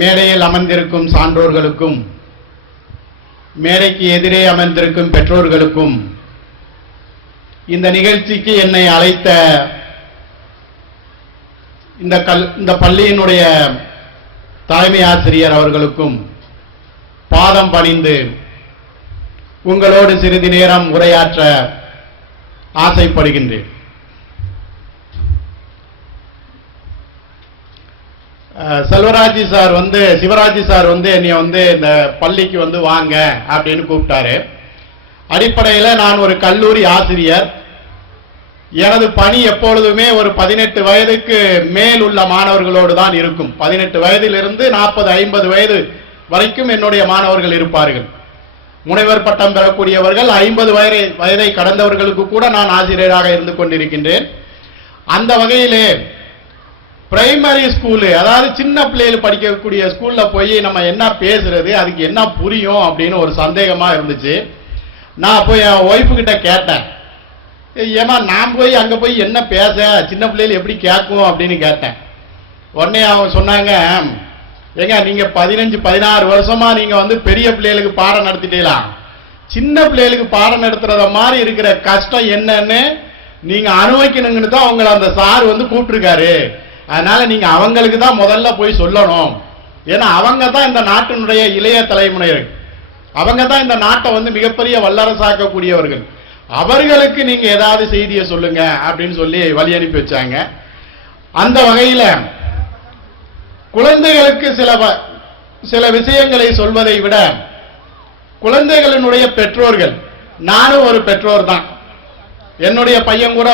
மேடையில் அமர்ந்திருக்கும் சான்றோர்களுக்கும் மேடைக்கு எதிரே அமர்ந்திருக்கும் பெற்றோர்களுக்கும் இந்த நிகழ்ச்சிக்கு என்னை அழைத்த இந்த பள்ளியினுடைய தலைமை ஆசிரியர் அவர்களுக்கும் பாதம் பணிந்து உங்களோடு சிறிது நேரம் உரையாற்ற ஆசைப்படுகின்றேன். செல்வராஜ் சார் சிவராஜ் சார் என்னைய இந்த பள்ளிக்கு வாங்க அப்படின்னு கூப்பிட்டாரு. அடிப்படையில் நான் ஒரு கல்லூரி ஆசிரியர். எனது பணி எப்பொழுதுமே ஒரு 18 வயதுக்கு மேல் உள்ள மாணவர்களோடு தான் இருக்கும். 18 வயதிலிருந்து 40-50 வயது வரைக்கும் என்னுடைய மாணவர்கள் இருப்பார்கள். முனைவர் பட்டம் பெறக்கூடியவர்கள் 50 வயதை கடந்தவர்களுக்கு கூட நான் ஆசிரியராக இருந்து கொண்டிருக்கின்றேன். அந்த வகையிலே பிரைமரி ஸ்கூலு, அதாவது சின்ன பிள்ளைகள் படிக்கக்கூடிய ஸ்கூல்ல போய் நம்ம என்ன பேசுறது, அதுக்கு என்ன புரியும் அப்படின்னு ஒரு சந்தேகமா இருந்துச்சு. நான் போய் என் ஒய்ஃபு கிட்ட கேட்டேன், ஏமா நான் போய் அங்க போய் என்ன பேச, சின்ன பிள்ளைகள் எப்படி கேட்கும் அப்படின்னு கேட்டேன். உடனே அவங்க சொன்னாங்க, ஏங்க நீங்க 15-16 வருஷமா நீங்க பெரிய பிள்ளைகளுக்கு பாடம் நடத்திட்டீங்களா, சின்ன பிள்ளைகளுக்கு பாடம் நடத்துறத மாதிரி இருக்கிற கஷ்டம் என்னன்னு நீங்க அனுபவிக்கணுங்கன்னு தான் அவங்களை அந்த சார் கூப்பிட்டுருக்காரு. அதனால நீங்க அவங்களுக்கு தான் முதல்ல போய் சொல்லணும். ஏன்னா அவங்க தான் இந்த நாட்டினுடைய இளைய தலைமுறைகள், அவங்க தான் இந்த நாட்டை மிகப்பெரிய வல்லரசாக்கக்கூடியவர்கள். அவர்களுக்கு நீங்க ஏதாவது செய்தியை சொல்லுங்க அப்படின்னு சொல்லி வழி அனுப்பி வச்சாங்க. அந்த வகையில குழந்தைகளுக்கு சில விஷயங்களை சொல்வதை விட குழந்தைகளினுடைய பெற்றோர்கள், நானும் ஒரு பெற்றோர் தான். என்னுடைய பையன் கூட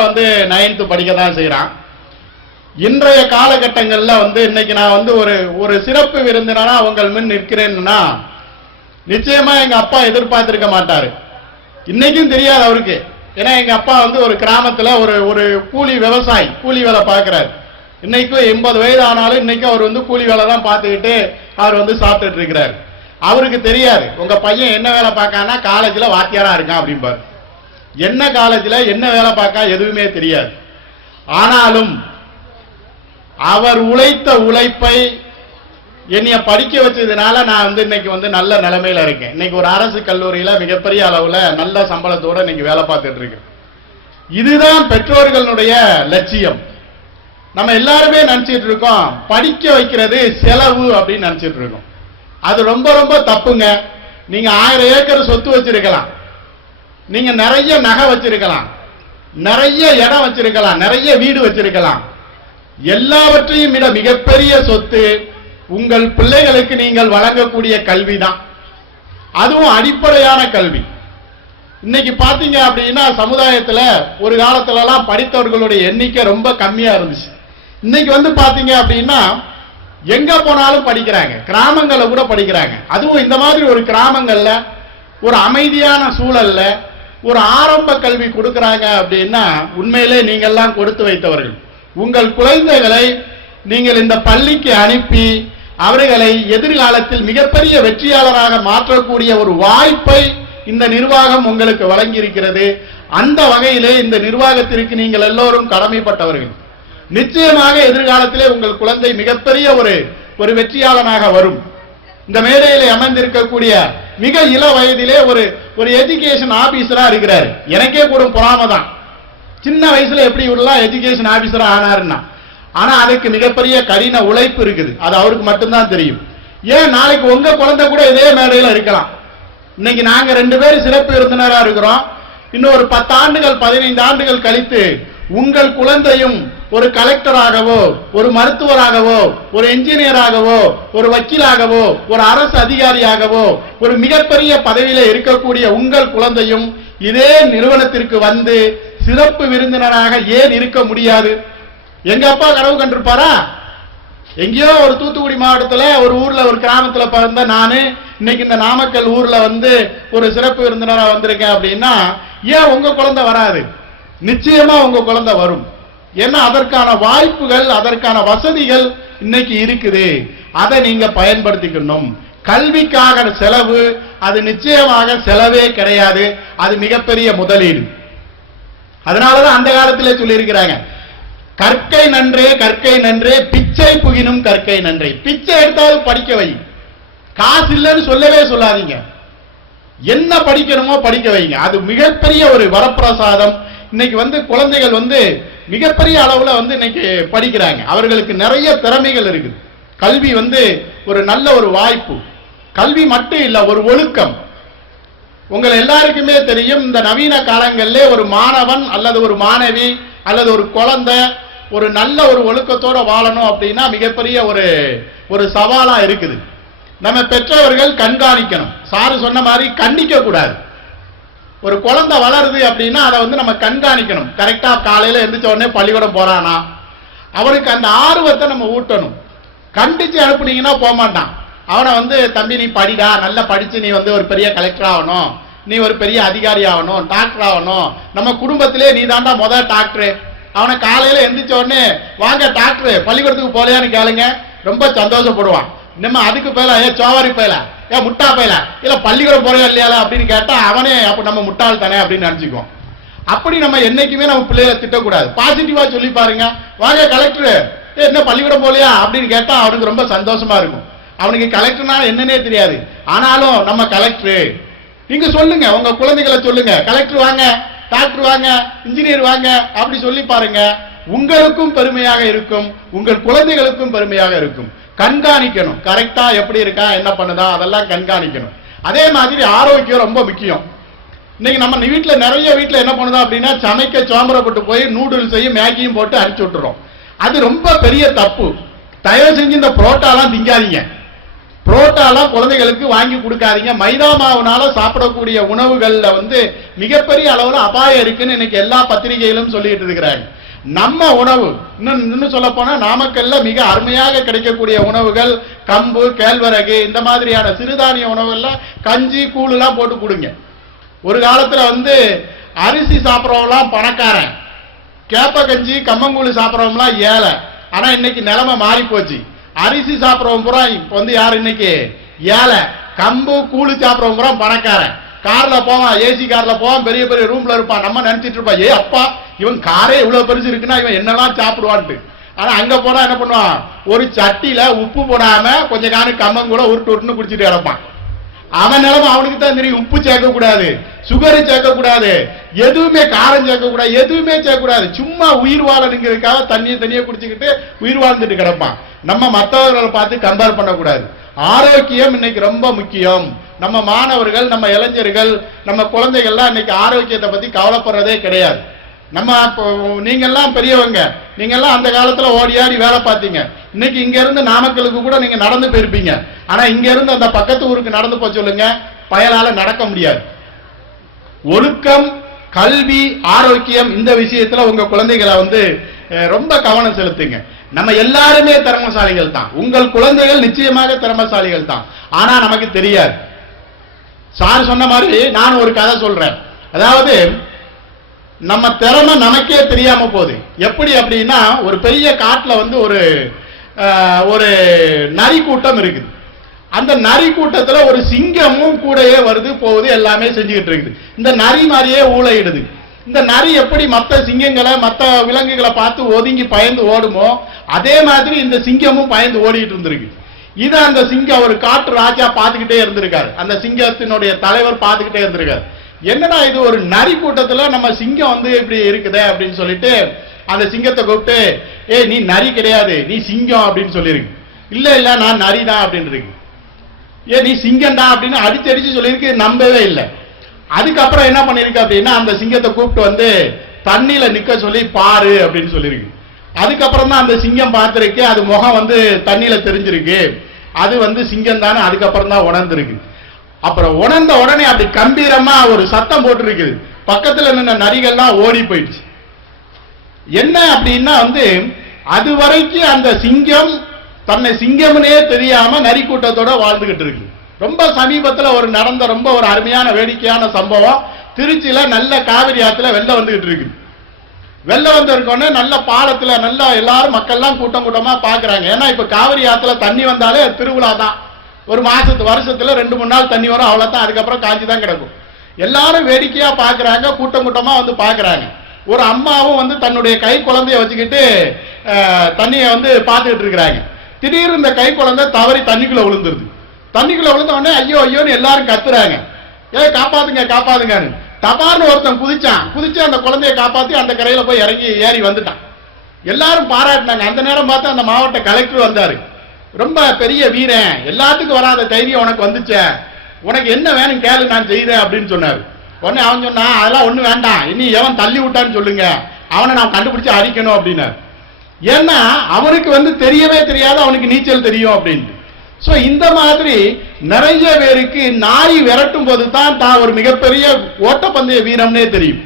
9th படிக்க தான் செய்யறான். இன்றைய காலகட்டங்களில் இன்னைக்கு நான் ஒரு சிறப்பு விருந்தினரா உங்கள் முன் நிற்கிறேன்னா நிச்சயமா எங்க அப்பா எதிர்பார்த்திருக்க மாட்டாரு. இன்னைக்கும் தெரியாது அவருக்கு. ஏன்னா எங்க அப்பா ஒரு கிராமத்துல ஒரு கூலி விவசாயி, கூலி வேலை பார்க்கிறார். இன்னைக்கும் 80 வயது ஆனாலும் இன்னைக்கு அவர் கூலி வேலை தான் பார்த்துக்கிட்டு அவர் சாப்பிட்டுட்டு இருக்கிறார். அவருக்கு தெரியாது உங்க பையன் என்ன வேலை பார்க்கானா காலேஜ்ல வாத்தியாரா இருக்கான் அப்படிம்பாரு. என்ன காலேஜ்ல என்ன வேலை பார்க்கா எதுவுமே தெரியாது. ஆனாலும் அவர் உழைத்த உழைப்பை என்னைய படிக்க வச்சதுனால நான் இன்னைக்கு நல்ல நிலைமையில இருக்கேன். இன்னைக்கு ஒரு அரசு கல்லூரியில மிகப்பெரிய அளவுல நல்ல சம்பளத்தோட இன்னைக்கு வேலை பார்த்துட்டு இருக்கேன். இதுதான் பெற்றோர்களுடைய லட்சியம். நம்ம எல்லாருமே நினைச்சிட்டு இருக்கோம் படிக்க வைக்கிறது செலவு அப்படின்னு நினைச்சிட்டு இருக்கோம். அது ரொம்ப ரொம்ப தப்புங்க. நீங்க 1000 ஏக்கர் சொத்து வச்சிருக்கலாம், நீங்க நிறைய நகை வச்சிருக்கலாம், நிறைய இடம் வச்சிருக்கலாம், நிறைய வீடு வச்சிருக்கலாம். எல்லாவற்றையும் விட மிகப்பெரிய சொத்து உங்கள் பிள்ளைகளுக்கு நீங்கள் வழங்கக்கூடிய கல்வி தான். அதுவும் அடிப்படையான கல்வி. இன்னைக்கு பாத்தீங்க அப்படின்னா சமுதாயத்துல ஒரு காலத்துல எல்லாம் படித்தவர்களுடைய எண்ணிக்கை ரொம்ப கம்மியா இருந்துச்சு. இன்னைக்கு பாத்தீங்க அப்படின்னா எங்க போனாலும் படிக்கிறாங்க, கிராமங்கள்ல கூட படிக்கிறாங்க. அதுவும் இந்த மாதிரி ஒரு கிராமங்கள்ல ஒரு அமைதியான சூழல்ல ஒரு ஆரம்ப கல்வி கொடுக்கறாங்க அப்படின்னா உண்மையிலே நீங்கள்லாம் கொடுத்து வைத்தவர்கள். உங்கள் குழந்தைகளை நீங்கள் இந்த பள்ளிக்கு அனுப்பி அவர்களை எதிர்காலத்தில் மிகப்பெரிய வெற்றியாளராக மாற்றக்கூடிய ஒரு வாய்ப்பை இந்த நிர்வாகம் உங்களுக்கு வழங்கி இருக்கிறது. அந்த வகையிலே இந்த நிர்வாகத்திற்கு நீங்கள் எல்லோரும் கடமைப்பட்டவர்கள். நிச்சயமாக எதிர்காலத்திலே உங்கள் குழந்தை மிகப்பெரிய ஒரு வெற்றியாளனாக வரும். இந்த மேடையிலே அமர்ந்திருக்கக்கூடிய மிக இள வயதிலே ஒரு எஜுகேஷன் ஆபீசரா இருக்கிறார். எனக்கே கூட பொறாமை தான், சின்ன வயசுல எப்படி இவ்வளவு எஜுகேஷன் ஆபீசரா ஆனாருன்னா. ஆனா அதுக்கு மிகப்பெரிய கடின உழைப்பு இருக்குது. அது அவருக்கு மட்டும்தான் தெரியும். ஏன் நாளைக்கு உங்க குழந்தை கூட இதே மேடையில இருக்கலாம். இன்னைக்கு நாங்க 2 பேரும் சிறப்பு விருந்தினரா இருக்கிறோம். இன்னும் ஒரு 10 ஆண்டுகள் 15 ஆண்டுகள் கழித்து உங்கள் குழந்தையும் ஒரு கலெக்டராகவோ, ஒரு மருத்துவராகவோ, ஒரு என்ஜினியராகவோ, ஒரு வக்கீலாகவோ, ஒரு அரசு அதிகாரியாகவோ, ஒரு மிகப்பெரிய பதவியில இருக்கக்கூடிய உங்கள் குழந்தையும் இதே நிறுவனத்திற்கு சிறப்பு விருந்தினராக ஏன் இருக்க முடியாது? எங்க அப்பா கனவு கண்டிருப்பாரா? எங்கேயோ ஒரு தூத்துக்குடி மாவட்டத்துல ஒரு ஊர்ல ஒரு கிராமத்துல பிறந்த நானு இன்னைக்கு இந்த நாமக்கல் ஊர்ல ஒரு சிறப்பு விருந்தினரா வந்திருக்கேன் அப்படின்னா ஏன் உங்க குழந்தை வராது? நிச்சயமா உங்க குழந்தை வரும். ஏன்னா அதற்கான வாய்ப்புகள், அதற்கான வசதிகள் இன்னைக்கு இருக்குது. அதை நீங்க பயன்படுத்திக்கணும். கல்விக்காக செலவு அது நிச்சயமாக செலவே கிடையாது, அது மிகப்பெரிய முதலீடு. அதனாலதான் அந்த காலத்திலே சொல்லி இருக்கிறாங்க, கற்கை நன்றே கற்கை நன்றே பிச்சை புகினும் கற்கை நன்றே. பிச்சை எடுத்தாவது படிக்க வை, காசு இல்லைன்னு சொல்லவே சொல்லாதீங்க. என்ன படிக்கணுமோ படிக்க வைங்க. அது மிகப்பெரிய ஒரு வரப்பிரசாதம். இன்னைக்கு குழந்தைகள் மிகப்பெரிய அளவுல இன்னைக்கு படிக்கிறாங்க. அவர்களுக்கு நிறைய திறமைகள் இருக்குது. கல்வி ஒரு நல்ல ஒரு வாய்ப்பு. கல்வி மட்டும் இல்ல, ஒரு ஒழுக்கம். உங்கள் எல்லாருக்குமே தெரியும், இந்த நவீன காலங்களிலே ஒரு மாணவன் அல்லது ஒரு மாணவி அல்லது ஒரு குழந்தை ஒரு நல்ல ஒரு ஒழுக்கத்தோட வாழணும் அப்படின்னா மிகப்பெரிய ஒரு சவாலா இருக்குது. நம்ம பெற்றவர்கள் கண்காணிக்கணும். சாரு சொன்ன மாதிரி கண்டிக்க கூடாது. ஒரு குழந்தை வளருது அப்படின்னா அதை நம்ம கண்காணிக்கணும். கரெக்டா காலையில எந்திரிச்ச உடனே பள்ளிக்கூடம் போறானா, அவனுக்கு அந்த ஆர்வத்தை நம்ம ஊட்டணும். கண்டிச்சு அனுப்புனீங்கன்னா போக மாட்டான். அவனை தம்பி நீ படிடா, நல்லா படிச்சு நீ ஒரு பெரிய கலெக்டர் ஆகணும், நீ ஒரு பெரிய அதிகாரி ஆகணும், டாக்டர் ஆகணும், நம்ம குடும்பத்திலே நீ தாண்டா முதல் டாக்டரு. அவனை காலையில எந்திரிச்ச உடனே வாங்க டாக்டர் பள்ளிக்கூடத்துக்கு போலையான்னு கேளுங்க, ரொம்ப சந்தோஷப்படுவான். நம்ம அதுக்கு பேல சோவாரி பேல முட்டா பேல இல்ல பள்ளிக்கூடம் போறதா இல்லையா அப்படின்னு கேட்டா அவனே அப்ப நம்ம முட்டாள் தானே அப்படின்னு நினைச்சுக்குவோம். அப்படி நம்ம என்னைக்குமே நம்ம பிள்ளைகளை திட்டக்கூடாது. பாசிட்டிவா சொல்லி பாருங்க, வாங்க கலெக்டர் என்ன பள்ளிக்கூடம் போலையா அப்படின்னு கேட்டா அவனுக்கு ரொம்ப சந்தோஷமா இருக்கும். அவனுக்கு கலெக்டர்னா என்னன்னே தெரியாது, ஆனாலும் நம்ம கலெக்டர் நீங்க சொல்லுங்க, உங்க குழந்தைகளை சொல்லுங்க, கலெக்டர் வாங்க, டாக்டர் வாங்க, இன்ஜினியர் வாங்க அப்படி சொல்லி பாருங்க. உங்களுக்கும் பெருமையாக இருக்கும், உங்கள் குழந்தைகளுக்கும் பெருமையாக இருக்கும். கண்காணிக்கணும், கரெக்டா எப்படி இருக்கா என்ன பண்ணுதா அதெல்லாம் கண்காணிக்கணும். அதே மாதிரி ஆரோக்கியம் ரொம்ப முக்கியம். இன்னைக்கு நம்ம வீட்டுல நிறைய வீட்டுல என்ன பண்ணுதா அப்படின்னா சமைக்க சோம்பரப்பட்டு போய் நூடுல்ஸையும் மேகியும் போட்டு அடிச்சு விட்டுறோம். அது ரொம்ப பெரிய தப்பு. தயவு செஞ்சு இந்த புரோட்டாலாம் திங்காதீங்க, புரோட்டாலாம் குழந்தைகளுக்கு வாங்கி கொடுக்காதீங்க. மைதா மாவுனால சாப்பிடக்கூடிய உணவுகள்ல மிகப்பெரிய அளவுல அபாயம் இருக்குன்னு இன்னைக்கு எல்லா பத்திரிகையிலும் சொல்லிட்டு இருக்கிறாங்க. நம்ம உணவு இன்னும் சொல்ல போனா நாமக்கல்ல மிக அருமையாக கிடைக்கக்கூடிய உணவுகள் கம்பு, கேழ்வரகு, இந்த மாதிரியான சிறுதானிய உணவுகள்ல கஞ்சி கூழ் எல்லாம் போட்டு கொடுங்க. ஒரு காலத்துல அரிசி சாப்பிட்றவங்களாம் பணக்காரன், கேப்ப கஞ்சி கம்மங்கூழ் சாப்பிட்றவங்களாம் ஏழை. ஆனா இன்னைக்கு நிலைமை மாறி போச்சு. அரிசி சாப்பிட்றவங்க பூரா இப்ப யாரு இன்னைக்கு ஏழை, கம்பு கூழு சாப்பிட்றவங்க பூரா பணக்காரன். கார்ல போவான், ஏசி கார்ல போவான், பெரிய பெரிய ரூம்ல இருப்பான். நம்ம நினைச்சிட்டு இருப்பா, ஏ அப்பா இவன் காரே இவ்வளவு பெருசு இருக்குன்னா இவன் என்னெல்லாம் சாப்பிடுவான்ட்டு. ஆனா அங்க போனா என்ன பண்ணுவான், ஒரு சட்டியில உப்பு போடாம கொஞ்ச காரம் கம்மங்கூட உருட்டு உருட்டுன்னு குடிச்சிட்டு கிடப்பான். அவன் நிலைமை அவனுக்கு தான் தெரியும். உப்பு சேர்க்க கூடாது, சுகரு சேர்க்க கூடாது, எதுவுமே காரம் சேர்க்க கூடாது, எதுவுமே சேர்க்க கூடாது. சும்மா உயிர் வாழணுங்கிறதுக்காக தண்ணியை குடிச்சுக்கிட்டு உயிர் வாழ்ந்துட்டு கிடப்பான். நம்ம மற்றவர்களை பார்த்து கம்பேர் பண்ணக்கூடாது. ஆரோக்கியம் இன்னைக்கு ரொம்ப முக்கியம். நம்ம மாணவர்கள், நம்ம இளைஞர்கள், நம்ம குழந்தைகள்லாம் இன்னைக்கு ஆரோக்கியத்தை பத்தி கவலைப்படுறதே கிடையாது. நம்ம நீங்கெல்லாம் பெரியவங்க, நீங்கெல்லாம் அந்த காலத்துல ஓடி ஆடி வேலை பார்த்தீங்க. இன்னைக்கு இங்க இருந்து நாமக்கலுக்கு கூட நீங்க நடந்து போயிருப்பீங்க. ஆனா இங்க இருந்து அந்த பக்கத்து ஊருக்கு நடந்து போய் சொல்லுங்க, பயலால நடக்க முடியாது. ஒழுக்கம், கல்வி, ஆரோக்கியம் இந்த விஷயத்துல உங்க குழந்தைகளை ரொம்ப கவனம் செலுத்துங்க. நம்ம எல்லாருமே திறமசாலிகள் தான், உங்கள் குழந்தைகள் நிச்சயமாக திறமசாலிகள் தான். ஆனா நமக்கு தெரியாது. சார் சொன்ன மாதிரி நான் ஒரு கதை சொல்றேன். அதாவது நம்ம திறமை நமக்கே தெரியாம போகுது. எப்படி அப்படின்னா, ஒரு பெரிய காட்டுல ஒரு நரி கூட்டம் இருக்குது. அந்த நரி கூட்டத்துல ஒரு சிங்கமும் கூடயே வருது போகுது, எல்லாமே செஞ்சுக்கிட்டு இருக்குது. இந்த நரி மாதிரியே ஊளையிடுது. இந்த நரி எப்படி மற்ற சிங்கங்களை மற்ற விலங்குகளை பார்த்து ஒதுங்கி பயந்து ஓடுமோ அதே மாதிரி இந்த சிங்கமும் பயந்து ஓடிட்டு இருந்திருக்கு. இதை அந்த சிங்கம் ஒரு காட்டு ராஜா பார்த்துக்கிட்டே இருந்திருக்காரு. அந்த சிங்கத்தினுடைய தலைவர் பார்த்துக்கிட்டே இருந்திருக்காரு. என்னடா இது, ஒரு நரி கூட்டத்துல நம்ம சிங்கம் இப்படி இருக்குதே அப்படின்னு சொல்லிட்டு அந்த சிங்கத்தை கூப்பிட்டு, ஏய் நீ நரி கிடையாது, நீ சிங்கம் அப்படின்னு சொல்லியிருக்கு. இல்ல இல்ல நான் நரிதான் அப்படின்னு இருக்கு. ஏ நீ சிங்கம்டா அப்படின்னு அடிச்சு சொல்லியிருக்கு. நம்பவே இல்லை. அதுக்கப்புறம் என்ன பண்ணிருக்கு அப்படின்னா, அந்த சிங்கத்தை கூப்பிட்டு தண்ணியில நிக்க சொல்லி பாரு அப்படின்னு சொல்லியிருக்கு. அதுக்கப்புறம் தான் அந்த சிங்கம் பார்த்திருக்கு. அது முகம் தண்ணியில தெரிஞ்சிருக்கு. அது சிங்கம் தானே அதுக்கப்புறம் தான் உணர்ந்திருக்கு. அப்புறம் உணர்ந்த உடனே அப்படி கம்பீரமா ஒரு சத்தம் போட்டு இருக்குது. பக்கத்துல நின்ன நரிகள்லாம் ஓடி போயிடுச்சு. என்ன அப்படின்னா அது வரைக்கும் அந்த சிங்கம் தன்னை சிங்கம்னே தெரியாம நரி கூட்டத்தோட வாழ்ந்துகிட்டு இருக்கு. ரொம்ப சமீபத்துல நடந்த ரொம்ப ஒரு அருமையான வேடிக்கையான சம்பவம். திருச்சியில நல்ல காவிரி ஆத்துல வெள்ளம் வந்துகிட்டு இருக்கு. வெள்ளம் வந்திருக்கோன்னு நல்ல பாலத்துல நல்லா எல்லாரும் மக்கள்லாம் கூட்டம் கூட்டமா பாக்குறாங்க. ஏன்னா இப்ப காவிரி ஆத்துல தண்ணி வந்தாலே திருவிழா தான். ஒரு வருஷத்துல 2-3 நாள் தண்ணி வரும், அவ்வளவுதான். அதுக்கப்புறம் காஞ்சி தான் கிடக்கும். எல்லாரும் வேடிக்கையா பாக்குறாங்க, கூட்டம் கூட்டமா பாக்குறாங்க. ஒரு அம்மாவும் வந்து தன்னுடைய கை குழந்தைய வச்சுக்கிட்டு தண்ணியை வந்து பார்த்துக்கிட்டு இருக்கிறாங்க. திடீர்னு இந்த கை குழந்தை தவறி தண்ணிக்குள்ள விழுந்துருது. தண்ணிக்குள்ள விழுந்த உடனே ஐயோ ஐயோன்னு எல்லாரும் கத்துறாங்க, காப்பாத்துங்க காப்பாத்துங்கன்னு. தபார்னு ஒருத்தன் குதிச்சு அந்த குழந்தைய காப்பாத்தி அந்த கரையில போய் இறங்கி ஏறி வந்துட்டான். எல்லாரும் பாராட்டினாங்க. அந்த நேரம் பார்த்து அந்த மாவட்ட கலெக்டர் வந்தாரு. ரொம்ப பெரிய வீரன், எல்லாத்துக்கும் வராத தைரியம் உனக்கு வந்துச்ச, உனக்கு என்ன வேணும் கேளு, நான் செய்யறேன் அப்படின்னு சொன்னாரு. உடனே அவன் சொன்னா அதெல்லாம் ஒண்ணு வேண்டாம், இனி எவன் தள்ளி விட்டான்னு சொல்லுங்க, அவனை நான் கண்டுபிடிச்சு அடிக்கணும் அப்படின்னாரு. ஏன்னா அவனுக்கு வந்து தெரியவே தெரியாது, அவனுக்கு நீச்சல் தெரியும் அப்படின்ட்டு. சோ இந்த மாதிரி நிறைய பேருக்கு நாய் விரட்டும் போது தான் ஒரு மிகப்பெரிய ஓட்டப்பந்தய வீரம்னே தெரியும்.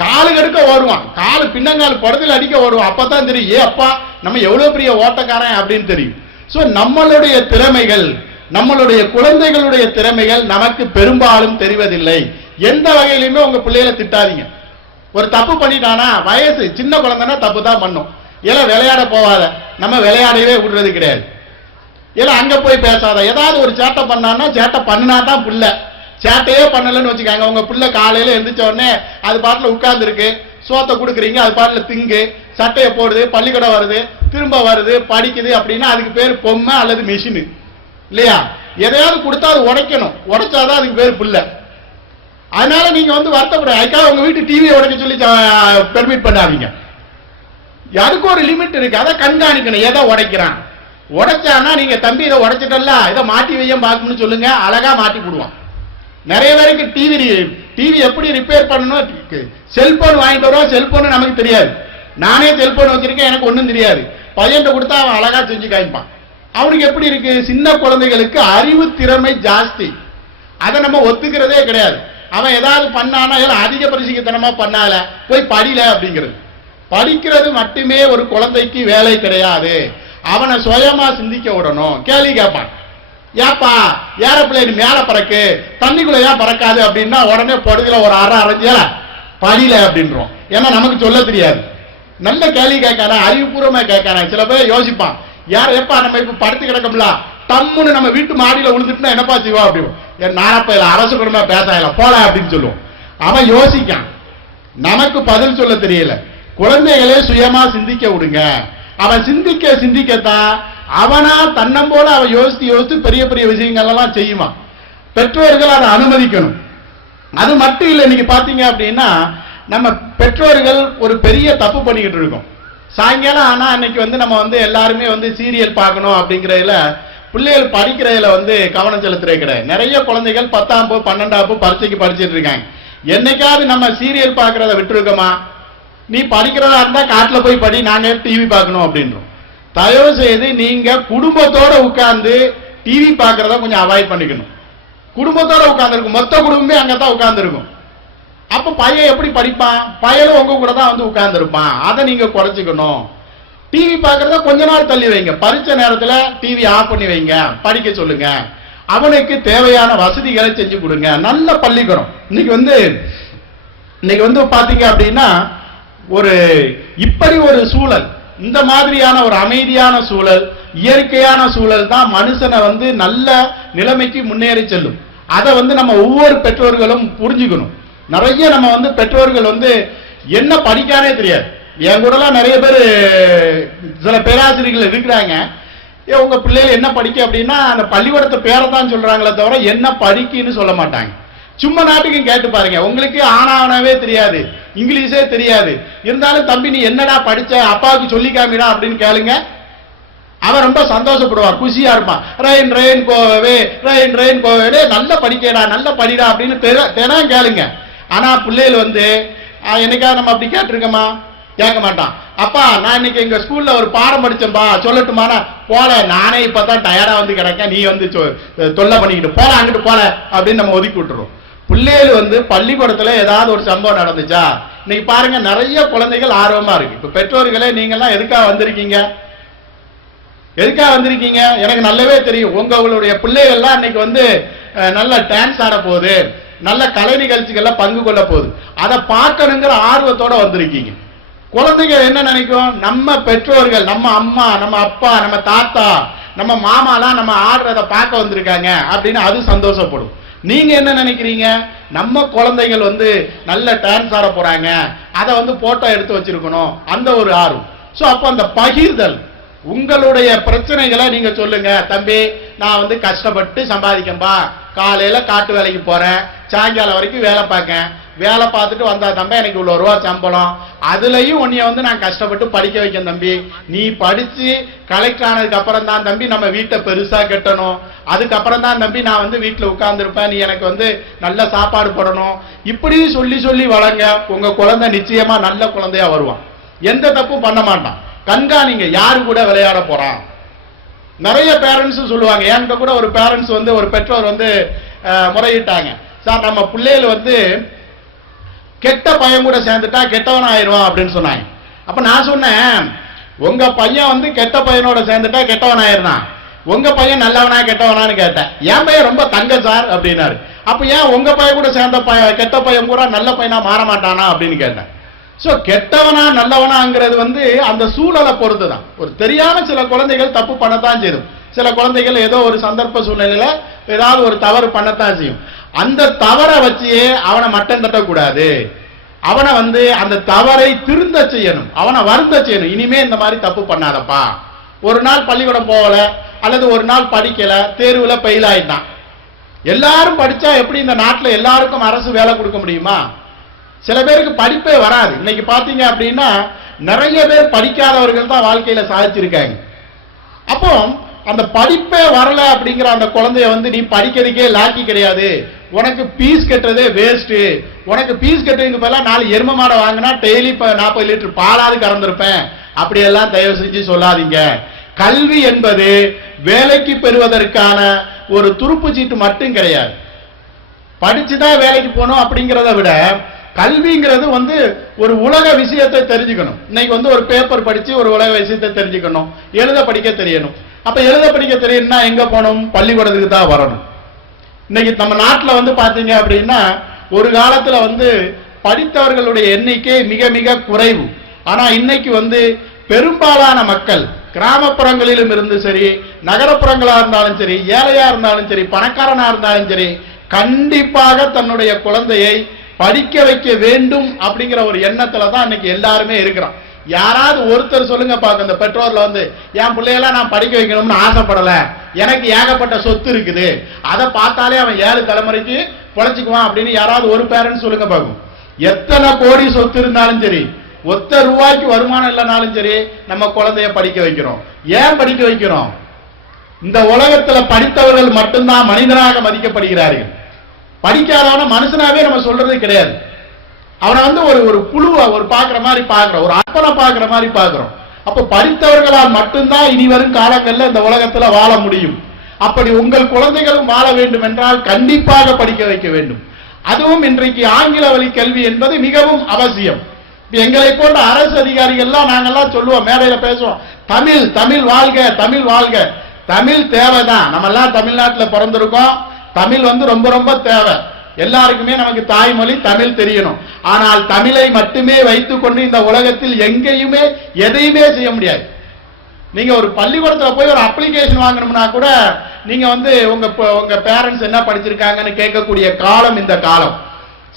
காலு கடுக்க ஓடுவான், காலு பின்னங்கால் படத்தில் அடிக்க ஓடுவான். அப்பதான் தெரியும், அப்பா நம்ம எவ்வளவு பெரிய ஓட்டக்காரன் அப்படின்னு தெரியும். சோ நம்மளுடைய திறமைகள், நம்மளுடைய குழந்தைகளுடைய திறமைகள் நமக்கு பெரும்பாலும் தெரிவதில்லை. எந்த வகையிலுமே உங்க பிள்ளைகளை திட்டாதீங்க. ஒரு தப்பு பண்ணிட்டானா, வயசு சின்ன குழந்தைனா தப்பு தான் பண்ணும், ஏன்னா விளையாட போவாத, நம்ம விளையாடவே விடுறது கிடையாது. ஏன்னா அங்க போய் பேசாத, ஏதாவது ஒரு சேட்டை பண்ணான்னா சேட்டை பண்ணினா தான் புள்ள, சேட்டையே பண்ணலன்னு வச்சுக்காங்க. உங்க பிள்ளை காலையில எழுந்திரிச்ச உடனே அது பாட்டில் உட்கார்ந்து இருக்கு, சோத்தை கொடுக்குறீங்க, அது பாட்டில் திங்கு, சட்டையை போடுது, பள்ளிக்கூடம் வருது, திரும்ப வருது, படிக்குது அப்படின்னா அதுக்கு பேர் பொம்மை அல்லது மிஷினு இல்லையா? எதையாவது கொடுத்தா அது உடைக்கணும், உடைச்சாதான் அதுக்கு பேர் பிள்ளை. அதனால நீங்க வந்து வருத்தப்பட, அதுக்காக உங்க வீட்டு டிவியை உடைக்க சொல்லி பெர்மிட் பண்ணாதீங்க. அதுக்கு ஒரு லிமிட் இருக்கு, அதை கண்காணிக்கணும். எதை உடைக்கிறான், உடைச்சானா நீங்க தம்பி இதை உடைச்சிட்டல, இதை மாட்டி வையம் பார்க்கணும்னு சொல்லுங்க, அழகா மாட்டி போடுவான். நிறைய பேருக்கு டிவி எப்படி ரிப்பேர் பண்ணணும், செல்போன் வாங்கிட்டு வரோம், செல்போன் நமக்கு தெரியாது. நானே செல்போன் வச்சிருக்கேன், எனக்கு ஒன்றும் தெரியாது. பையன் கொடுத்தா அவன் அழகா செஞ்சு காமிப்பான். அவனுக்கு எப்படி இருக்கு, சின்ன குழந்தைகளுக்கு அறிவு திறமை ஜாஸ்தி, அதை நம்ம ஒத்துக்கிறதே கிடையாது. அவன் ஏதாவது பண்ணானா அதிக பரிசுத்தனமா பண்ணால போய் படில அப்படிங்கிறது. படிக்கிறது மட்டுமே ஒரு குழந்தைக்கு வேலை கிடையாது, அவனை சுயமா சிந்திக்க விடணும். கேள்வி கேட்பான், ஏப்பா ஏரோப்ளேன் மேல பறக்கு, தண்ணிக்குள்ள ஏன் பறக்காது அப்படின்னா உடனே படுகல ஒரு அரைஞ்சியல படில அப்படின்றோம். ஏன்னா நமக்கு சொல்ல தெரியாது. நல்ல கேள்வி கேட்கான, அறிவுபூர்வமா கேட்கான. சில பேர் யோசிப்பான், யார் எப்பா நம்ம இப்ப படுத்து கிடக்கல தம்முன்னு நம்ம வீட்டு மாடியில விழுந்துட்டுனா என்னப்பா செய்வா அப்படி, நானப்ப அரசு குடும்பமா பேசாயல போல அப்படின்னு சொல்லுவோம். அவன் யோசிக்கான், நமக்கு பதில் சொல்ல தெரியல. குழந்தைகளே சுயமா சிந்திக்க விடுங்க. அவன் சிந்திக்கத்தான் அவனா தன்னம் போல அவன் யோசித்து பெரிய பெரிய விஷயங்கள் எல்லாம் செய்யுமா. பெற்றோர்கள் அதை அனுமதிக்கணும். அது மட்டும் இல்லை, இன்னைக்கு பாத்தீங்க அப்படின்னா நம்ம பெற்றோர்கள் ஒரு பெரிய தப்பு பண்ணிக்கிட்டு இருக்கோம். சாயங்காலம் ஆனா அன்னைக்கு வந்து நம்ம வந்து எல்லாருமே வந்து சீரியல் பார்க்கணும் அப்படிங்கிறதுல, பிள்ளைகள் படிக்கிறதுல வந்து கவனம் செலுத்துறே கிடையாது. நிறைய குழந்தைகள் 10ஆம் 12ஆம் பரீட்சைக்கு படிச்சுட்டு இருக்காங்க. என்னைக்காவது நம்ம சீரியல் பார்க்கறத விட்டுருக்கோமா? நீ படிக்கிறதா இருந்தா காட்டுல போய் படி, நாங்க டிவி பார்க்கணும் அப்படின்றோம். தயவு செய்து நீங்க குடும்பத்தோட உட்கார்ந்து டிவி பார்க்கறத கொஞ்சம் அவாய்ட் பண்ணிக்கணும். குடும்பத்தோட உட்கார்ந்துருக்கும், மொத்த குடும்பமே அங்கதான் உட்கார்ந்து இருக்கும். அப்ப பையன் எப்படி படிப்பான்? பையனும் உங்க கூட தான் வந்து உட்கார்ந்து இருப்பான். அதை நீங்க குறைச்சிக்கணும். டிவி பார்க்கறத கொஞ்ச நாள் தள்ளி வைங்க. பரீட்சை நேரத்துல டிவி ஆஃப் பண்ணி வைங்க, படிக்க சொல்லுங்க. அவனுக்கு தேவையான வசதிகளை செஞ்சு கொடுங்க. நல்ல பள்ளிக்கூடம் இன்னைக்கு வந்து பாத்தீங்க அப்படின்னா ஒரு இப்படி ஒரு சூழல், இந்த மாதிரியான ஒரு அமைதியான சூழல், இயற்கையான சூழல் தான் மனுஷனை வந்து நல்ல நிலைமைக்கு முன்னேறி செல்லும். அதை வந்து நம்ம ஒவ்வொரு பெற்றோர்களும் புரிஞ்சுக்கணும். நிறைய நம்ம வந்து பெற்றோர்கள் வந்து என்ன படிக்கானே தெரியாது. என் கூடலாம் நிறைய பேர் சில பேராசிரியர்கள் இருக்கிறாங்க. உங்க பிள்ளைகள் என்ன படிக்க அப்படின்னா அந்த பள்ளிக்கூடத்தை பேரை தான் சொல்றாங்களே தவிர என்ன படிக்குன்னு சொல்ல மாட்டாங்க. சும்மா நாட்டுக்கும் கேட்டு பாருங்க, உங்களுக்கு ஆனாவனாவே தெரியாது, இங்கிலீஷே தெரியாது, இருந்தாலும் தம்பி நீ என்னடா படிச்ச, அப்பாவுக்கு சொல்லிக்காமிடா அப்படின்னு கேளுங்க. அவன் ரொம்ப சந்தோஷப்படுவான், குஷியா இருப்பான். ரெயின் ரெயின் கோவே, ரெயின் ரெயின் கோவே, நல்ல படிக்கடா, நல்ல படிடா அப்படின்னு தினம் கேளுங்க. ஆனா பிள்ளைகள் வந்து என்னைக்காவது நம்ம அப்படி கேட்டிருக்கோமா? கேட்க மாட்டான். அப்பா நான் இன்னைக்கு எங்க ஸ்கூல்ல ஒரு பாடம் படிச்சேன்பா, சொல்லட்டுமானா போல, நானே இப்பதான் டயர்டா வந்து கிடக்க, நீ வந்து தொல்லை பண்ணிக்கிட்டு போல, அங்கிட்டு போல அப்படின்னு நம்ம ஒதுக்கி விட்டுறோம். பிள்ளைகள் வந்து பள்ளிக்கூடத்துல ஏதாவது ஒரு சம்பவம் நடந்துச்சா, இன்னைக்கு பாருங்க நிறைய குழந்தைகள் ஆர்வமா இருக்கு. இப்ப பெற்றோர்களே நீங்க எல்லாம் எதுக்காக வந்திருக்கீங்க? எனக்கு நல்லாவே தெரியும். உங்களுடைய பிள்ளைகள்லாம் இன்னைக்கு வந்து நல்ல டான்ஸ் ஆட போகுது, நல்ல கலை நிகழ்ச்சிகள்ல பங்கு கொள்ள போகுது, அதை பார்க்கணுங்கிற ஆர்வத்தோட வந்திருக்கீங்க. குழந்தைகள் என்ன நினைக்கும்? நம்ம பெற்றோர்கள், நம்ம அம்மா, நம்ம அப்பா, நம்ம தாத்தா, நம்ம மாமாலாம் நம்ம ஆடுறத பார்க்க வந்திருக்காங்க அப்படின்னு அது சந்தோஷப்படும். நீங்க என்ன நினைக்கிறீங்க? நம்ம குழந்தைகள் வந்து நல்ல டான்ஸ் ஆட போறாங்க, அதை வந்து போட்டோ எடுத்து வச்சிருக்கணும், அந்த ஒரு ஆர்வம். சோ அப்ப அந்த பகிர்தல், உங்களுடைய பிரச்சனைகளை நீங்க சொல்லுங்க. தம்பி, நான் வந்து கஷ்டப்பட்டு சம்பாதிக்கம்பா, காலையில காட்டு வேலைக்கு போறேன், சாயங்காலம் வரைக்கும் வேலை பார்க்கேன், வேலை பார்த்துட்டு வந்தா தம்பி எனக்கு இவ்வளவு ரூபா சம்பளம், அதுலயும் உன்னைய வந்து நான் கஷ்டப்பட்டு படிக்க வைக்கேன் தம்பி, நீ படிச்சு கலெக்டர் ஆனதுக்கு அப்புறம் தான் தம்பி நம்ம வீட்டை பெருசா கட்டணும், அதுக்கப்புறம் தான் தம்பி நான் வந்து வீட்டுல உட்கார்ந்து இருப்பேன், நீ எனக்கு வந்து நல்ல சாப்பாடு போடணும், இப்படி சொல்லி சொல்லி வளங்க. உங்க குழந்தை நிச்சயமா நல்ல குழந்தையா வருவான், எந்த தப்பும் பண்ண மாட்டான். கண்காணிங்க யாரு கூட விளையாட போறான். நிறைய பேரண்ட்ஸ் சொல்லுவாங்க, என்கிட்ட கூட ஒரு பேரண்ட்ஸ் வந்து ஒரு பெற்றோர் வந்து முறையிட்டாங்க, சார் நம்ம பிள்ளைகள் வந்து கெட்ட பையன் கூட சேர்ந்துட்டா கெட்டவன் ஆயிடுவான் அப்படின்னு சொன்னாங்க. அப்ப நான் சொன்னேன், உங்க பையன் வந்து கெட்ட பையனோட சேர்ந்துட்டா கெட்டவன் ஆயிடுறான், உங்க பையன் நல்லவனா கெட்டவனான்னு கேட்டேன். என் பையன் ரொம்ப தங்க சார் அப்படின்னாரு. அப்ப ஏன் உங்க பையன் கூட சேர்ந்த கெட்ட பையன் கூட நல்ல பையனா மாற மாட்டானா அப்படின்னு கேட்டேன். சோ கெட்டவனா நல்லவனாங்கிறது வந்து அந்த சூழலை பொறுத்து தான். ஒரு தெரியாம சில குழந்தைகள் தப்பு பண்ணத்தான் செய்யும், சில குழந்தைகள் ஏதோ ஒரு சந்தர்ப்ப சூழ்நிலையில ஏதாவது ஒரு தவறு பண்ணத்தான் செய்யும். அந்த தவறை வச்சு அவனை மட்டம் தட்டக்கூடாது, அவனை வந்து அந்த தவறை திருந்த செய்யணும், அவனை வருந்த செய்யணும். இனிமே இந்த மாதிரி தப்பு பண்ணாதப்பா. ஒரு நாள் பள்ளிக்கூடம் போகல அல்லது ஒரு நாள் படிக்கல, தேர்வுல ஃபெயில் ஆயிட்டான். எல்லாரும் படிச்சா எப்படி இந்த நாட்டில் எல்லாருக்கும் அரசு வேலை கொடுக்க முடியுமா? சில பேருக்கு படிப்பே வராது. இன்னைக்கு பாத்தீங்க அப்படின்னா நிறைய பேர் படிக்காதவர்கள் தான் வாழ்க்கையில சாதிச்சிருக்காங்க. அப்போ அந்த படிப்பே வரல அப்படிங்கிற அந்த குழந்தைய வந்து நீ படிக்கிறதுக்கே லாக்கி கிடையாது, உனக்கு பீஸ் கட்டுறதே வேஸ்ட், உனக்கு பீஸ் கட்டுறதுக்கு பதிலாக 4 எரும மாடை வாங்கினா டெய்லி 40 லிட்டர் பாலாவது கறந்திருப்பேன், அப்படியெல்லாம் தயவு செஞ்சு சொல்லாதீங்க. கல்வி என்பது வேலைக்கு பெறுவதற்கான ஒரு துருப்பு சீட்டு மட்டும் கிடையாது. படிச்சுதான் வேலைக்கு போகணும் அப்படிங்கிறத விட கல்விங்கிறது வந்து ஒரு உலக விஷயத்தை தெரிஞ்சுக்கணும். இன்னைக்கு வந்து ஒரு பேப்பர் படிச்சு ஒரு உலக விஷயத்தை தெரிஞ்சுக்கணும், எழுத படிக்க தெரியணும். அப்ப எழுத படிக்க தெரியணும்னா எங்க போகணும்? பள்ளிக்கூடத்துக்கு தான் வரணும். இன்னைக்கு நம்ம நாட்டில் வந்து பாத்தீங்க அப்படின்னா ஒரு காலத்துல வந்து படித்தவர்களுடைய எண்ணிக்கை மிக மிக குறைவு. ஆனா இன்னைக்கு வந்து பெரும்பாலான மக்கள் கிராமப்புறங்களிலும் இருந்து சரி, நகரப்புறங்களா இருந்தாலும் சரி, ஏழையா இருந்தாலும் சரி, பணக்காரனா இருந்தாலும் சரி, கண்டிப்பாக தன்னுடைய குழந்தையை படிக்க வைக்க வேண்டும் அப்படிங்கிற ஒரு எண்ணத்துல தான் இன்னைக்கு எல்லாருமே இருக்கிறோம். யாராவது ஒருத்தர் சொல்லுங்க பாக்க, இந்த பெற்றோர்ல வந்து என் பிள்ளையெல்லாம் நான் படிக்க வைக்கணும்னு ஆசைப்படல, எனக்கு ஏகப்பட்ட சொத்து இருக்குது, அதை பார்த்தாலே அவன் 7 தலைமுறைக்கு பொழைச்சுக்குவான் அப்படின்னு யாராவது ஒரு பேரண்ட்ஸ் சொல்லுங்க பாக்கும். எத்தனை கோடி சொத்து இருந்தாலும் சரி, ஒத்த ரூபாய்க்கு வருமானம் இல்லைனாலும் சரி, நம்ம குழந்தைய படிக்க வைக்கிறோம். ஏன் படிக்க வைக்கிறோம்? இந்த உலகத்துல படித்தவர்கள் மட்டும்தான் மனிதனாக மதிக்கப்படுகிறார்கள். படிக்காதவன மனுஷனாவே நம்ம சொல்றது கிடையாது. அவனை வந்து ஒரு புழுவை ஒரு பாக்குற மாதிரி பாக்குறோம், ஒரு அற்பனை பாக்குற மாதிரி பாக்குறோம். அப்ப படித்தவர்களால் மட்டும்தான் இனி வரும் காலங்கள்ல இந்த உலகத்துல வாழ முடியும். அப்படி உங்கள் குழந்தைகளும் வாழ வேண்டும் என்றால் கண்டிப்பாக படிக்க வைக்க வேண்டும். அதுவும் இன்றைக்கு ஆங்கில வழி கல்வி என்பது மிகவும் அவசியம். எங்களை போன்ற அரசு அதிகாரிகள்லாம் நாங்கெல்லாம் சொல்லுவோம், மேடையில பேசுவோம், தமிழ் தமிழ் வாழ்க, தமிழ் வாழ்க. தமிழ் தேவைதான், நம்ம எல்லாம் தமிழ்நாட்டில் பிறந்திருக்கோம், தமிழ் வந்து ரொம்ப ரொம்ப தேவை. எல்லாருக்குமே நமக்கு தாய்மொழி தமிழ் தெரியணும். ஆனால் தமிழை மட்டுமே வைத்துக் கொண்டு இந்த உலகத்தில் எங்கேயுமே எதையுமே செய்ய முடியாது. நீங்க ஒரு பள்ளிக்கூடத்துல போய் ஒரு அப்ளிகேஷன் வாங்கணும்னா கூட நீங்க வந்து உங்க பேரண்ட்ஸ் என்ன படிச்சிருக்காங்கன்னு கேட்கக்கூடிய காலம் இந்த காலம்.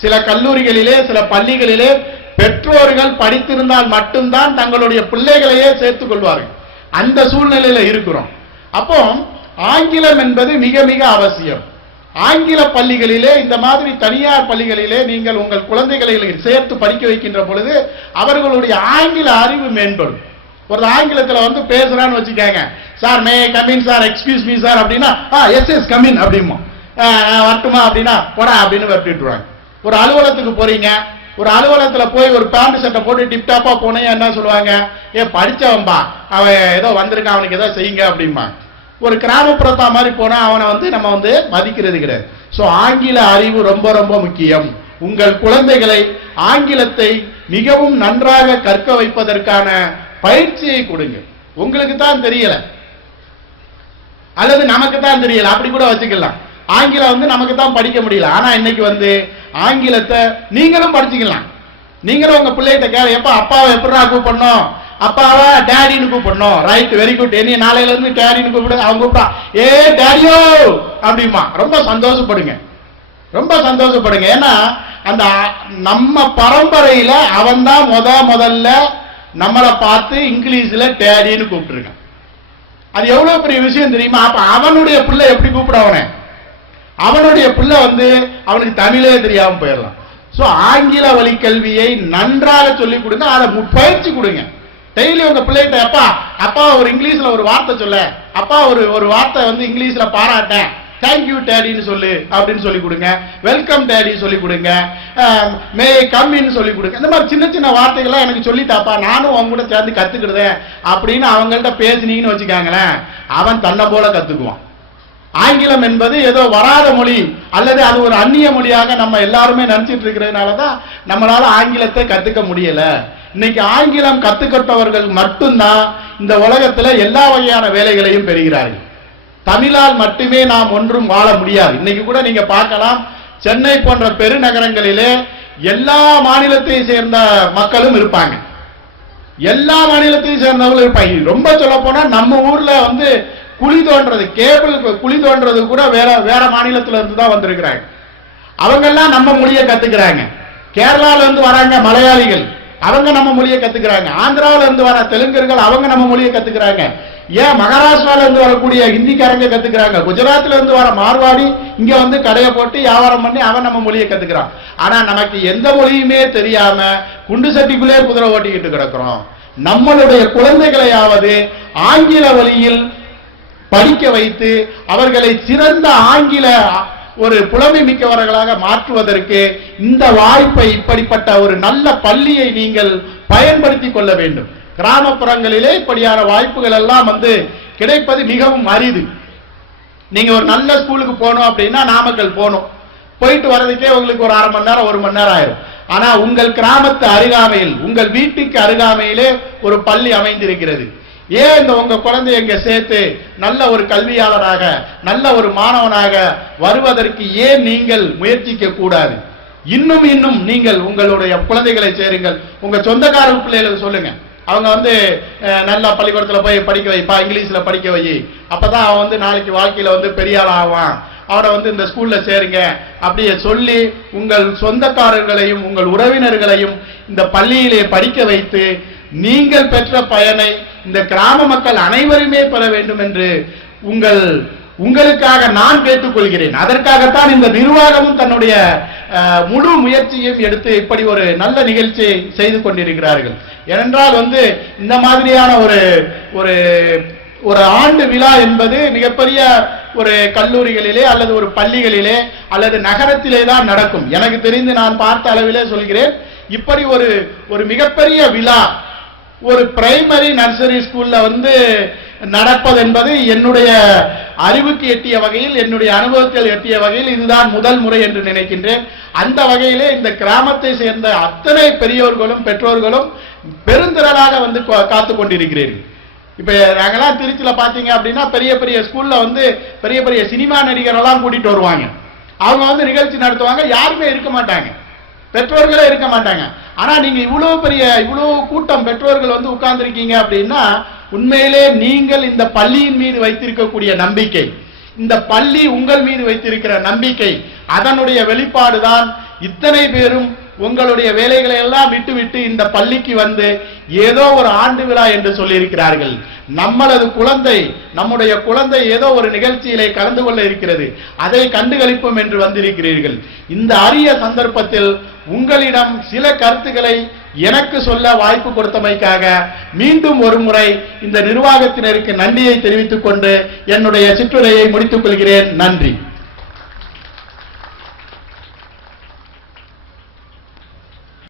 சில கல்லூரிகளிலே சில பள்ளிகளிலே பெற்றோர்கள் படித்திருந்தால் மட்டும்தான் தங்களுடைய பிள்ளைகளையே சேர்த்துக் கொள்வார்கள். அந்த சூழ்நிலையில இருக்கிறோம். அப்போ ஆங்கிலம் என்பது மிக மிக அவசியம். ஆங்கில பள்ளிகளிலே, இந்த மாதிரி தனியார் பள்ளிகளிலே நீங்கள் உங்கள் குழந்தைகளை சேர்த்து படிக்க வைக்கின்ற பொழுது அவர்களுடைய ஆங்கில அறிவு மேம்படும். ஒரு ஆங்கிலத்துல வந்து பேசுறான்னு வச்சுக்காங்க, sir may come in sir, excuse me sir அப்படின்னா எஸ் கமின் அப்படிமா, வரட்டுமா அப்படின்னா போடா அப்படின்னு வரட்டுவாங்க. ஒரு அலுவலகத்துக்கு போறீங்க, ஒரு அலுவலகத்துல போய் ஒரு பேண்ட் சட்டை போட்டு டிப்டாப்பா போனேன் என்ன சொல்லுவாங்க, படிச்சவன்பா, அவன் ஏதோ வந்திருக்கான், அவனுக்கு ஏதோ செய்யுங்க அப்படிமா. ஒரு கிராமப்புறத்தா மாதிரி போனா அவனை வந்து நம்ம வந்து மதிக்கிறது கிடையாது. சோ ஆங்கில அறிவு ரொம்ப ரொம்ப முக்கியம். உங்கள் குழந்தைகளை ஆங்கிலத்தை மிகவும் நன்றாக கற்க வைப்பதற்கான பயிற்சியை கொடுங்க. உங்களுக்கு தான் தெரியல அல்லது நமக்கு தான் தெரியல, அப்படி கூட வச்சுக்கலாம். ஆங்கிலம் வந்து நமக்கு தான் படிக்க முடியல, ஆனா இன்னைக்கு வந்து ஆங்கிலத்தை நீங்களும் படிச்சுக்கலாம். நீங்களும் உங்க பிள்ளைகிட்ட கேட்க, எப்ப அப்பாவை எப்படா கூப்பிடணும், அப்பாவை டேடின்னு கூப்பிடணும், ரைட் வெரி குட், என்ன நாளையில இருந்து டேடின்னு கூப்பிடு, அவங்க கூப்பிடா ஏ டேடியோ அப்படிமா, ரொம்ப சந்தோஷப்படுங்க. ரொம்ப சந்தோஷப்படுங்க. ஏன்னா அந்த நம்ம பரம்பரையில அவன் தான் முதல்ல நம்மளை பார்த்து இங்கிலீஷ்ல டேடின்னு கூப்பிட்டுருக்கான். அது எவ்வளவு பெரிய விஷயம் தெரியுமா? அப்ப அவனுடைய பிள்ளை எப்படி கூப்பிட அவனுடைய பிள்ளை அவனுக்கு தமிழே தெரியாம போயிடலாம். சோ ஆங்கில வழி கல்வியை நன்றாக சொல்லிக் கொடுங்க, அதை பயிற்சி கொடுங்க. டெய்லி உங்க பிள்ளைகிட்ட அப்பா ஒரு இங்கிலீஷ்ல ஒரு வார்த்தை சொல்ல, அப்பா ஒரு வார்த்தை இங்கிலீஷ்ல பாராட்டேன், தேங்க்யூ டேடின்னு சொல்லு அப்படின்னு சொல்லி கொடுங்க, வெல்கம் டேடி சொல்லி கொடுங்க, மே கம்மின்னு சொல்லி கொடுங்க. இந்த மாதிரி சின்ன சின்ன வார்த்தைகள்லாம் எனக்கு சொல்லித்தாப்பா, நானும் அவங்க கூட சேர்ந்து கத்துக்கிடுதேன் அப்படின்னு அவங்கள்ட்ட பேசினீங்கன்னு வச்சுக்காங்களேன், அவன் தன்னை போல கத்துக்குவான். ஆங்கிலம் என்பது ஏதோ வராத மொழி அல்லது அது ஒரு அந்நிய மொழியாக நம்ம எல்லாருமே நினைச்சிட்டு இருக்கிறதுனாலதான் நம்மளால ஆங்கிலத்தை கத்துக்க முடியல. இன்னைக்கு ஆங்கிலம் கத்துக்கட்டவர்கள் மட்டும்தான் இந்த உலகத்துல எல்லா வகையான வேலைகளையும் பெறுகிறார்கள். தமிழால் மட்டுமே நாம் ஒன்றும் வாழ முடியாது. இன்னைக்கு கூட நீங்க பார்க்கலாம், சென்னை போன்ற பெருநகரங்களிலே எல்லா மாநிலத்தையும் சேர்ந்த மக்களும் இருப்பாங்க, எல்லா மாநிலத்தையும் சேர்ந்தவங்களும் இருப்பாங்க. ரொம்ப சொல்ல போனா நம்ம ஊர்ல குழி தோன்றது, கேபிள் குழி தோன்றது கூட வேற மாநிலத்துல இருந்து தான் வந்திருக்கிறாங்க. அவங்க எல்லாம் நம்ம மொழியை கத்துக்கிறாங்க. கேரளால இருந்து வராங்க மலையாளிகள், அவங்க நம்ம மொழியை கத்துக்கிறாங்க. ஆந்திராவில இருந்து வர தெலுங்கர்கள் அவங்க நம்ம மொழியை கத்துக்கிறாங்க. ஏன் மகாராஷ்டிரால இருந்து வரக்கூடிய ஹிந்திக்காரங்க கத்துக்கிறாங்க. குஜராத்ல இருந்து வர மார்வாடி இங்க கடையை போட்டு வியாபாரம் பண்ணி அவன் நம்ம மொழியை கத்துக்கிறான். ஆனா நமக்கு எந்த மொழியுமே தெரியாம குண்டு சட்டிக்குள்ளே குதிரை ஓட்டிக்கிட்டு கிடக்கிறோம். நம்மளுடைய குழந்தைகளையாவது ஆங்கில வழியில் படிக்க வைத்து அவர்களை சிறந்த ஆங்கில ஒரு புலமை மிக்கவர்களாக மாற்றுவதற்கு இந்த வாய்ப்பை, இப்படிப்பட்ட ஒரு நல்ல பள்ளியை நீங்கள் பயன்படுத்திக் கொள்ள வேண்டும். கிராமப்புறங்களிலே இப்படியான வாய்ப்புகள் எல்லாம் கிடைப்பது மிகவும் அரிது. நீங்க ஒரு நல்ல ஸ்கூலுக்கு போகணும் அப்படின்னா நாமக்கல் போகணும், போயிட்டு வர்றதுக்கே உங்களுக்கு ஒரு 1/2 மணி நேரம் 1 மணி நேரம் ஆயிரும். ஆனா உங்கள் கிராமத்து அருகாமையில், உங்கள் வீட்டுக்கு அருகாமையிலே ஒரு பள்ளி அமைந்திருக்கிறது. ஏன் உங்க குழந்தைய இங்க சேர்த்து நல்ல ஒரு கல்வியாளராக, நல்ல ஒரு மாணவனாக வருவதற்கு ஏன் நீங்கள் முயற்சிக்க கூடாது? இன்னும் நீங்கள் உங்களுடைய குழந்தைகளை சேருங்கள். உங்க சொந்தக்கார பிள்ளைகளுக்கு சொல்லுங்க, அவங்க நல்ல பள்ளிக்கூடத்துல போய் படிக்க வைப்பா, இங்கிலீஷ்ல படிக்க வை, அப்பதான் அவன் நாளைக்கு வாழ்க்கையில பெரிய ஆள் ஆவான், அவனை இந்த ஸ்கூல்ல சேருங்க அப்படியே சொல்லி உங்கள் சொந்தக்காரர்களையும் உங்கள் உறவினர்களையும் இந்த பள்ளியிலே படிக்க வைத்து நீங்கள் பெற்ற பயனை இந்த கிராம மக்கள் அனைவருமே பெற வேண்டும் என்று உங்களுக்காக நான் கேட்டுக்கொள்கிறேன். அதற்காகத்தான் இந்த நிர்வாகமும் தன்னுடைய முழு முயற்சியும் எடுத்து இப்படி ஒரு நல்ல நிகழ்ச்சியை செய்து கொண்டிருக்கிறார்கள். ஏனென்றால் இந்த மாதிரியான ஒரு ஆண்டு விழா என்பது மிகப்பெரிய ஒரு கல்லூரிகளிலே அல்லது ஒரு பள்ளிகளிலே அல்லது நகரத்திலே தான் நடக்கும். எனக்கு தெரிந்து நான் பார்த்த அளவிலே சொல்கிறேன், இப்படி ஒரு மிகப்பெரிய விழா ஒரு பிரைமரி நர்சரி ஸ்கூல்ல நடப்பது என்பது என்னுடைய அறிவுக்கு எட்டிய வகையில், என்னுடைய அனுபவத்தில் எட்டிய வகையில் இதுதான் முதல் முறை என்று நினைக்கின்றேன். அந்த வகையிலே இந்த கிராமத்தை சேர்ந்த அத்தனை பெரியோர்களும் பெற்றோர்களும் பெருந்திரளாக காத்து கொண்டிருக்கிறீர்கள். இப்ப நாங்கெல்லாம் திருச்சியில பாத்தீங்க அப்படின்னா பெரிய பெரிய ஸ்கூல்ல பெரிய பெரிய சினிமா நடிகரெல்லாம் கூட்டிட்டு வருவாங்க. அவங்க நிகழ்ச்சி நடத்துவாங்க, யாருமே இருக்க மாட்டாங்க, பெற்றோர்களே இருக்க மாட்டாங்க. ஆனா நீங்க இவ்வளவு கூட்டம் பெற்றோர்கள் உட்கார்ந்துருக்கீங்க அப்படின்னா உண்மையிலே நீங்கள் இந்த பள்ளியின் மீது வைத்திருக்கக்கூடிய நம்பிக்கை, இந்த பள்ளி உங்கள் மீது வைத்திருக்கிற நம்பிக்கை, அதனுடைய வெளிப்பாடுதான் இத்தனை பேரும் உங்களுடைய வேலைகளை எல்லாம் விட்டுவிட்டு இந்த பள்ளிக்கு ஏதோ ஒரு ஆண்டு விழா என்று சொல்லி இருக்கிறார்கள். நம்மளது குழந்தை, நம்முடைய குழந்தை ஏதோ ஒரு நிகழ்ச்சியிலே கலந்து கொள்ள இருக்கிறது, அதை கண்டுகளிப்போம் என்று வந்திருக்கிறீர்கள். இந்த அரிய சந்தர்ப்பத்தில் உங்களிடம் சில கருத்துக்களை எனக்கு சொல்ல வாய்ப்பு கொடுத்தமைக்காக மீண்டும் ஒரு முறை இந்த நிர்வாகத்தினருக்கு நன்றியை தெரிவித்துக் கொண்டு என்னுடைய சிற்றுரையை முடித்துக் கொள்கிறேன். நன்றி.